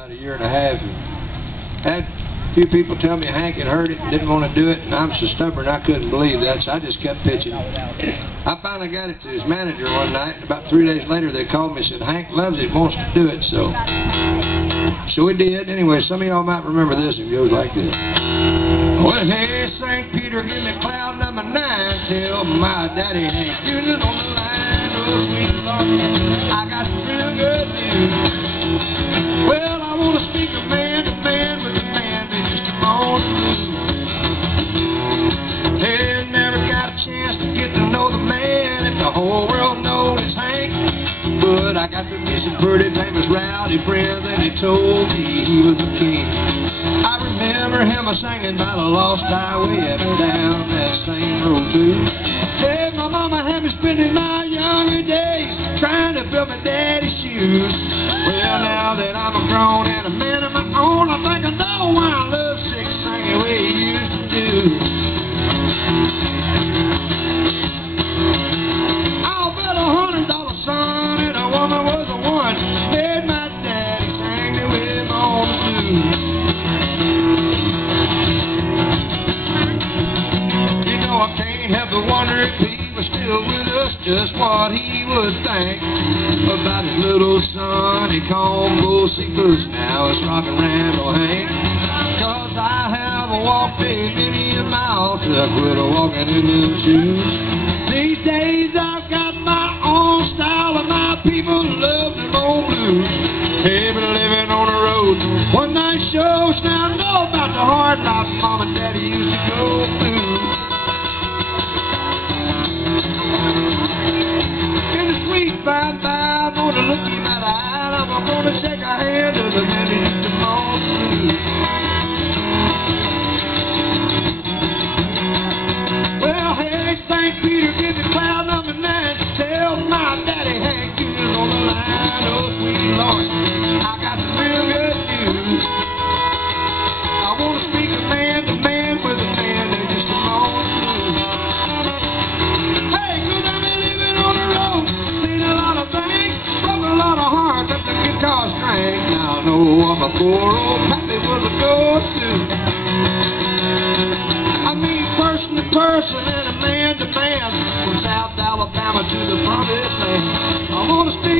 About a year and a half. Had a few people tell me Hank had heard it and didn't want to do it, and I'm so stubborn I couldn't believe that, so I just kept pitching. I finally got it to his manager one night, and about 3 days later they called me and said, Hank loves it, wants to do it, so we did. Anyway, some of y'all might remember this. It goes like this. Well, hey, St. Peter, give me cloud number 9. Tell my daddy Hank Jr.'s on the line. Oh, sweet Lord, I got some real good news. Well, I want to speak of man to man with a man that used to moan blue. Hey, never got a chance to get to know the man if the whole world knows it's Hank. But I got to be some pretty famous rowdy friends, and he told me he was the king. I remember him singing about a lost highway up and down that same road too. Hey, my mama had me spending my younger days trying to fill my daddy's shoes. Well, now that I'm a grown and a man of my own, I think I know why I love sick singing the way he used to do. I'll bet $100 son and a woman was the one made my daddy sing the way on the blues. You know, I can't help but wonder if he was still with us, just what he would think about his little son. He called Bull Seafoods, now it's Rockin' Randall Hank. Cause I have walked a many a mile till I quit walking in them shoes. These days I've got my own style and my people love them old blues. Hey, but living on the road, one night shows, now I know about the hard life Mom and Daddy used to go through. In the sweet by-and-by, I'm gonna look him out of eye, I'm gonna shake a hand to the man who used to moan blue. Well, hey, St. Peter, give me cloud number 9. Tell my daddy Hank Jr.'s on the line. Oh, sweet Lord, I got some real good news. I want to speak of man to man with a man that used to moan blue. Hey, 'cause I've been living on the road, seen a lot of things, broke a lot of hearts up the guitar string. Now I know what my poor old pappy was a go-to. I mean, person to person and a man to man, from South Alabama to the promised land. I want to speak